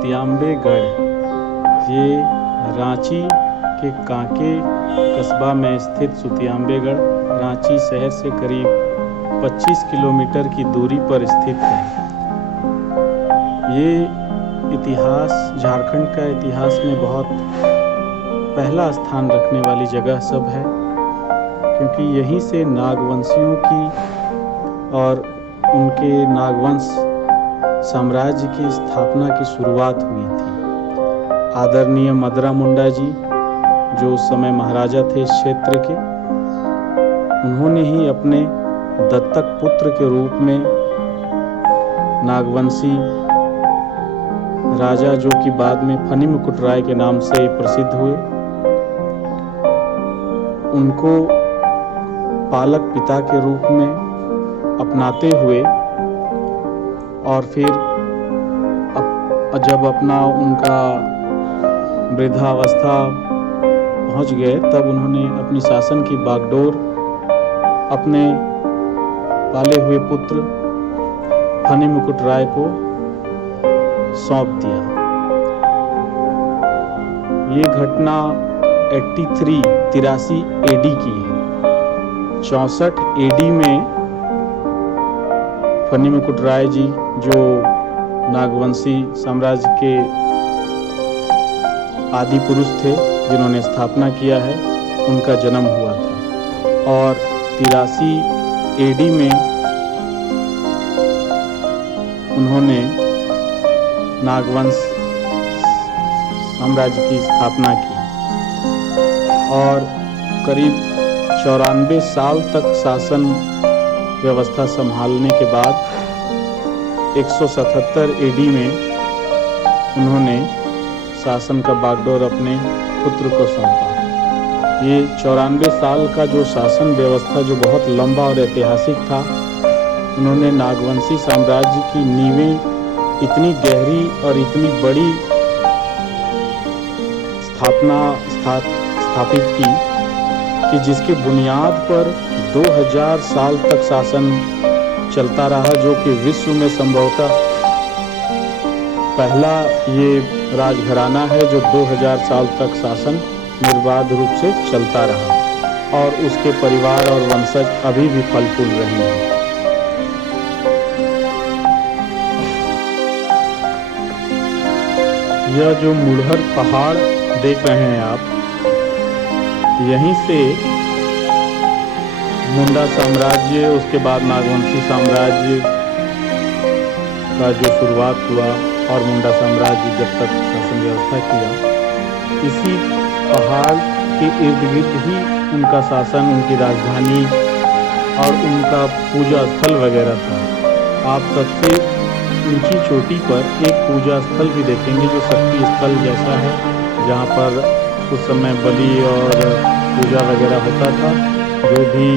सुतियांबेगढ़ ये रांची के कांके कस्बा में स्थित सुतियांबेगढ़ रांची शहर से करीब 25 किलोमीटर की दूरी पर स्थित है। ये इतिहास झारखंड का इतिहास में बहुत पहला स्थान रखने वाली जगह सब है, क्योंकि यहीं से नागवंशियों की और उनके नागवंश साम्राज्य की स्थापना की शुरुआत हुई थी। आदरणीय मदरा मुंडा जी जो उस समय महाराजा थे इस क्षेत्र के, उन्होंने ही अपने दत्तक पुत्र के रूप में नागवंशी राजा, जो कि बाद में फनी मुकुट राय के नाम से प्रसिद्ध हुए, उनको पालक पिता के रूप में अपनाते हुए और फिर जब उनका वृद्धावस्था पहुंच गए, तब उन्होंने अपनी शासन की बागडोर अपने पाले हुए पुत्र फनी मुकुट राय को सौंप दिया। ये घटना 83 एडी की है। 64 एडी में फनी मुकुट राय जी जो नागवंशी साम्राज्य के आदि पुरुष थे जिन्होंने स्थापना किया है, उनका जन्म हुआ था। और 83 एडी में उन्होंने नागवंश साम्राज्य की स्थापना की और करीब 94 साल तक शासन व्यवस्था संभालने के बाद 177 एडी में उन्होंने शासन का बागडोर अपने पुत्र को सौंपा। ये 94 साल का जो शासन व्यवस्था, जो बहुत लंबा और ऐतिहासिक था, उन्होंने नागवंशी साम्राज्य की नींवें इतनी गहरी और इतनी बड़ी स्थापित की कि जिसके बुनियाद पर 2000 साल तक शासन चलता रहा, जो कि विश्व में संभवतः पहला ये राजघराना है जो 2000 साल तक शासन निर्बाध रूप से चलता रहा और उसके परिवार और वंशज अभी भी फल फूल रहे हैं। यह जो मुड़हर पहाड़ देख रहे हैं आप, यहीं से मुंडा साम्राज्य, उसके बाद नागवंशी साम्राज्य का जो शुरुआत हुआ और मुंडा साम्राज्य जब तक शासन व्यवस्था किया, इसी पहाड़ के इर्द गिर्द ही उनका शासन, उनकी राजधानी और उनका पूजा स्थल वगैरह था। आप सबसे ऊंची चोटी पर एक पूजा स्थल भी देखेंगे जो शक्ति स्थल जैसा है, जहाँ पर उस समय बलि और पूजा वगैरह होता था। जो भी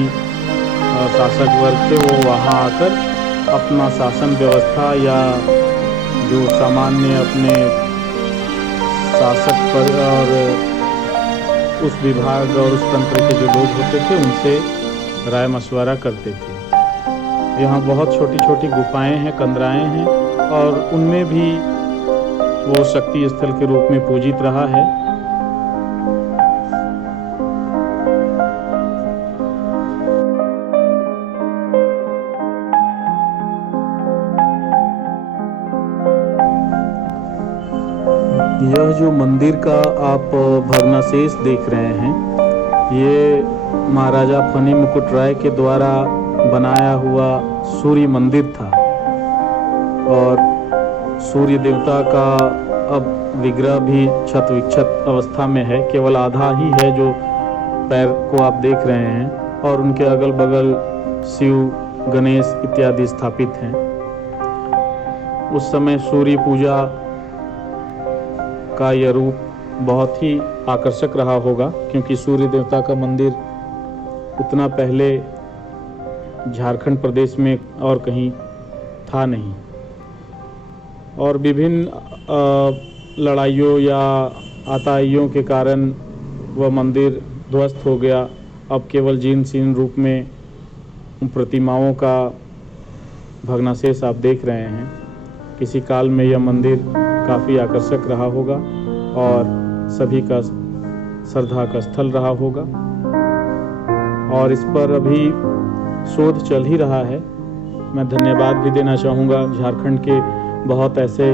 शासक वर्ग थे वो वहाँ आकर अपना शासन व्यवस्था या जो सामान्य अपने शासक पर और उस विभाग और उस तंत्र के जो लोग होते थे उनसे राय मशवरा करते थे। यहाँ बहुत छोटी छोटी गुफाएं हैं, कंदराएं हैं और उनमें भी वो शक्ति स्थल के रूप में पूजित रहा है। यह जो मंदिर का आप भग्नावशेष देख रहे हैं, ये महाराजा फनी मुकुट राय के द्वारा बनाया हुआ सूर्य मंदिर था और सूर्य देवता का अब विग्रह भी क्षत विक्षत अवस्था में है। केवल आधा ही है जो पैर को आप देख रहे हैं और उनके अगल बगल शिव, गणेश इत्यादि स्थापित हैं। उस समय सूर्य पूजा का यह रूप बहुत ही आकर्षक रहा होगा, क्योंकि सूर्य देवता का मंदिर उतना पहले झारखंड प्रदेश में और कहीं था नहीं और विभिन्न लड़ाइयों या आताइयों के कारण वह मंदिर ध्वस्त हो गया। अब केवल जीर्ण शीर्ण रूप में प्रतिमाओं का भग्नावशेष आप देख रहे हैं। किसी काल में यह मंदिर काफ़ी आकर्षक रहा होगा और सभी का श्रद्धा का स्थल रहा होगा। और इस पर अभी शोध चल ही रहा है। मैं धन्यवाद भी देना चाहूँगा, झारखंड के बहुत ऐसे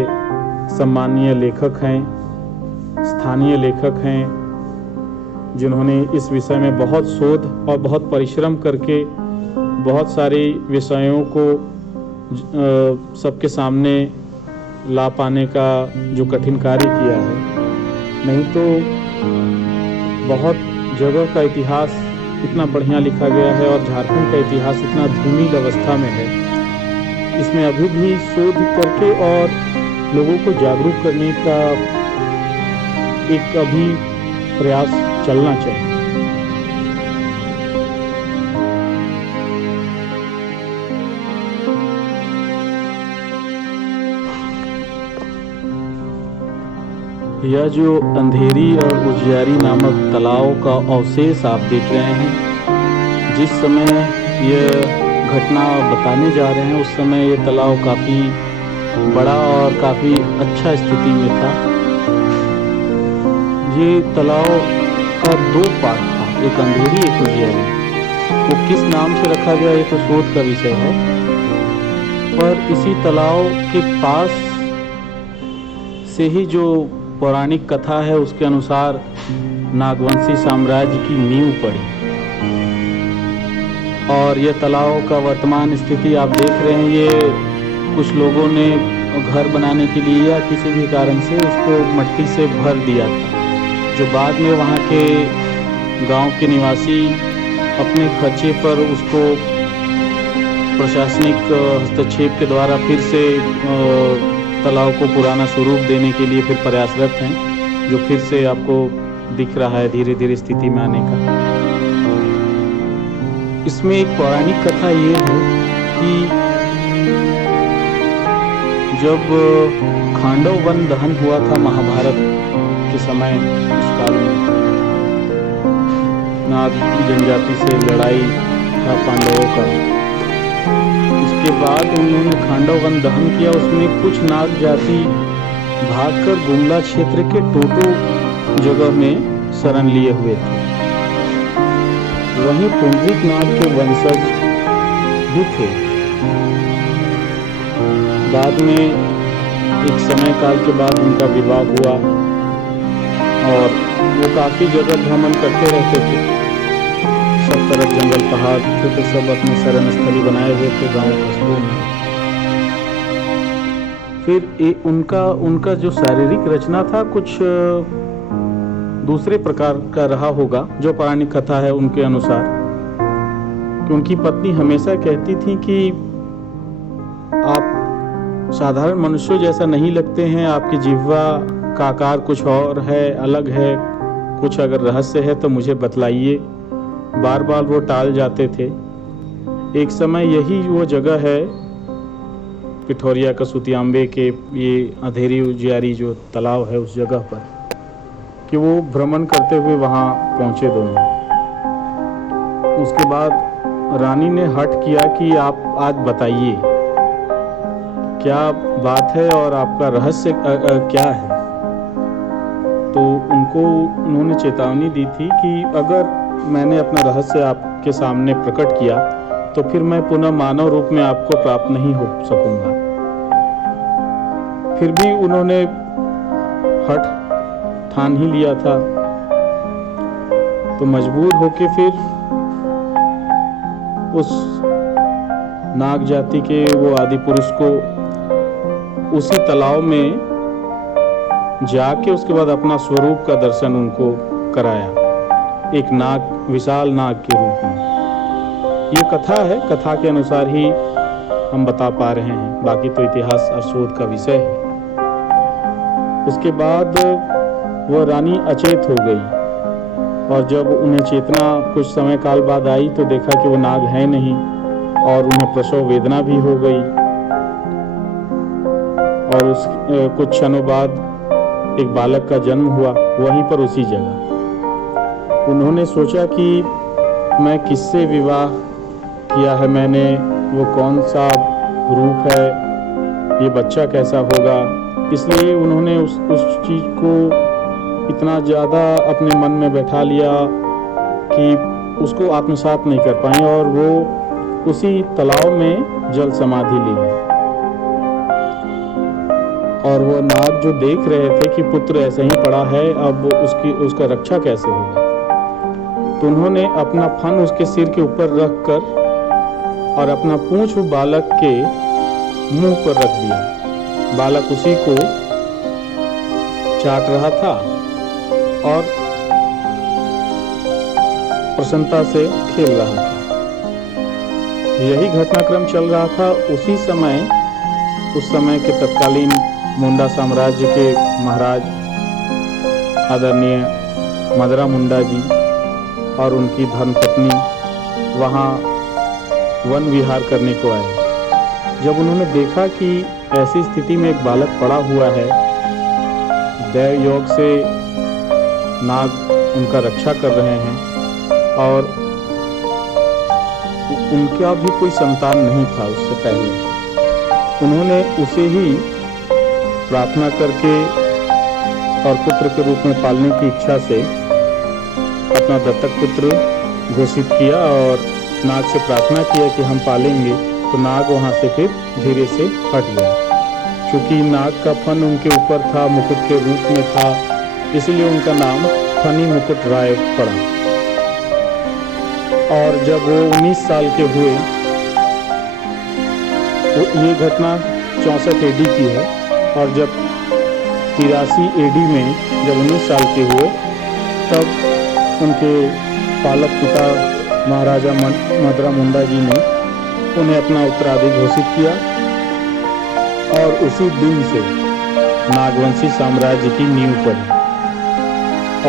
सम्मानीय लेखक हैं, स्थानीय लेखक हैं, जिन्होंने इस विषय में बहुत शोध और बहुत परिश्रम करके बहुत सारे विषयों को सबके सामने ला पाने का जो कठिन कार्य किया है। नहीं तो बहुत जगह का इतिहास इतना बढ़िया लिखा गया है और झारखंड का इतिहास इतना धूमिल अवस्था में है। इसमें अभी भी शोध करके और लोगों को जागरूक करने का एक अभी प्रयास चलना चाहिए। यह जो अंधेरी और उजियारी नामक तालाब का अवशेष आप देख रहे हैं, जिस समय यह घटना बताने जा रहे हैं उस समय यह तालाब काफ़ी बड़ा और काफ़ी अच्छा स्थिति में था। ये तालाब का 2 पार्ट था, एक अंधेरी एक उजियारी। वो किस नाम से रखा गया ये तो शोध का विषय है, पर इसी तालाब के पास से ही जो पौराणिक कथा है उसके अनुसार नागवंशी साम्राज्य की नींव पड़ी। और यह तालाब का वर्तमान स्थिति आप देख रहे हैं, ये कुछ लोगों ने घर बनाने के लिए या किसी भी कारण से उसको मिट्टी से भर दिया था, जो बाद में वहाँ के गांव के निवासी अपने खर्चे पर उसको प्रशासनिक हस्तक्षेप के द्वारा फिर से तालाब को पुराना स्वरूप देने के लिए फिर प्रयासरत हैं, जो फिर से आपको दिख रहा है धीरे धीरे स्थिति में आने का। इसमें एक पौराणिक कथा ये है कि जब खांडव वन दहन हुआ था महाभारत के समय, उस काल में नाग जनजाति से लड़ाई था पांडवों का। उसके बाद उन्होंने खांडव वन दहन किया। उसमें कुछ नाग जाति भागकर गुमला क्षेत्र के टोटो जगह में शरण लिए हुए थे। वहीं पुंडरीक नाग के वंशज भी थे। बाद में एक समय काल के बाद उनका विवाह हुआ और वो काफ़ी जगह भ्रमण करते रहते थे। सब तरफ जंगल पहाड़ थे तो सब अपने शरण स्थली बनाए हुए थे गांव कस्बों में। फिर उनका जो शारीरिक रचना था कुछ दूसरे प्रकार का रहा होगा, जो पौराणिक कथा है उनके अनुसार। कि उनकी पत्नी हमेशा कहती थी कि आप साधारण मनुष्यों जैसा नहीं लगते हैं, आपकी जिह्वा का आकार कुछ और है, अलग है, कुछ अगर रहस्य है तो मुझे बतलाइए। बार बार वो टाल जाते थे। एक समय यही वो जगह है पिठौरिया कसुतियांबे के ये अंधेरी उजियारी जो तालाब है उस जगह पर, कि वो भ्रमण करते हुए वहाँ पहुँचे दोनों। उसके बाद रानी ने हठ किया कि आप आज बताइए क्या बात है और आपका रहस्य क्या है। तो उन्होंने चेतावनी दी थी कि अगर मैंने अपना रहस्य आपके सामने प्रकट किया तो फिर मैं पुनः मानव रूप में आपको प्राप्त नहीं हो सकूंगा। फिर भी उन्होंने हठ ठान ही लिया था, तो मजबूर होके फिर उस नाग जाति के वो आदि पुरुष को उसी तालाब में जाके उसके बाद अपना स्वरूप का दर्शन उनको कराया, एक नाग, विशाल नाग के रूप में। ये कथा है, कथा के अनुसार ही हम बता पा रहे हैं, बाकी तो इतिहास और शोध का विषय है। उसके बाद वह रानी अचेत हो गई और जब उन्हें चेतना कुछ समय काल बाद आई तो देखा कि वो नाग है नहीं और उन्हें प्रसव वेदना भी हो गई। और उस कुछ क्षणों बाद एक बालक का जन्म हुआ वहीं पर उसी जगह। उन्होंने सोचा कि मैं किससे विवाह किया है मैंने, वो कौन सा रूप है, ये बच्चा कैसा होगा, इसलिए उन्होंने उस चीज़ को इतना ज़्यादा अपने मन में बैठा लिया कि उसको आत्मसात नहीं कर पाए और वो उसी तालाब में जल समाधि ली है। और वो नाग जो देख रहे थे कि पुत्र ऐसे ही पड़ा है, अब उसका रक्षा कैसे होगा, तो उन्होंने अपना फन उसके सिर के ऊपर रख कर और अपना पूंछ बालक के मुंह पर रख दिया। बालक उसी को चाट रहा था और प्रसन्नता से खेल रहा था। यही घटनाक्रम चल रहा था उसी समय। उस समय के तत्कालीन मुंडा साम्राज्य के महाराज आदरणीय मदरा मुंडा जी और उनकी धर्मपत्नी वहाँ वन विहार करने को आए। जब उन्होंने देखा कि ऐसी स्थिति में एक बालक पड़ा हुआ है, दैव योग से नाग उनका रक्षा कर रहे हैं और उनका भी कोई संतान नहीं था उससे पहले, उन्होंने उसे ही प्रार्थना करके और पुत्र के रूप में पालने की इच्छा से अपना दत्तक पुत्र घोषित किया और नाग से प्रार्थना किया कि हम पालेंगे। तो नाग वहाँ से फिर धीरे से हट गया। क्योंकि नाग का फन उनके ऊपर था, मुकुट के रूप में था, इसलिए उनका नाम फनी मुकुट राय पड़ा। और जब वो 19 साल के हुए, तो ये घटना 64 AD की है, और जब 83 AD में जब 19 साल के हुए, तब उनके पालक पिता महाराजा मदरा मुंडा जी ने उन्हें अपना उत्तराधिकारी घोषित किया और उसी दिन से नागवंशी साम्राज्य की नींव पड़ी।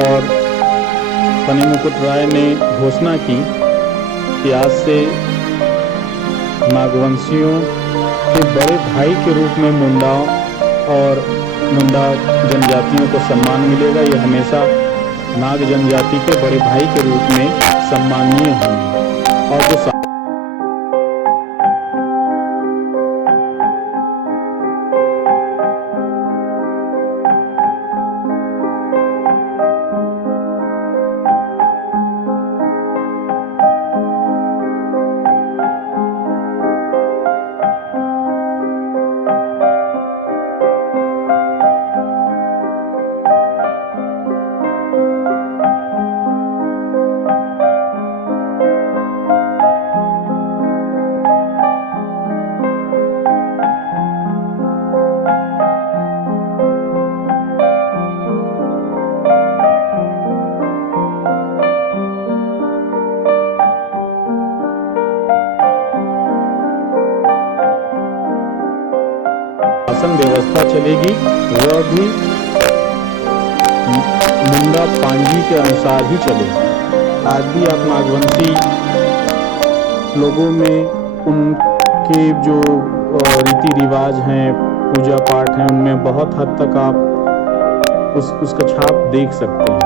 और फनी मुकुट राय ने घोषणा की कि आज से नागवंशियों के बड़े भाई के रूप में मुंडा और मुंडा जनजातियों को सम्मान मिलेगा। ये हमेशा नाग जनजाति के बड़े भाई के रूप में सम्मानीय होंगे। और जो शासन व्यवस्था चलेगी, वह भी मुंडा पांजी के अनुसार ही चलेगी। आज भी आप नागवंशी लोगों में उनके जो रीति रिवाज हैं, पूजा पाठ हैं, उनमें बहुत हद तक आप उसका छाप देख सकते हैं।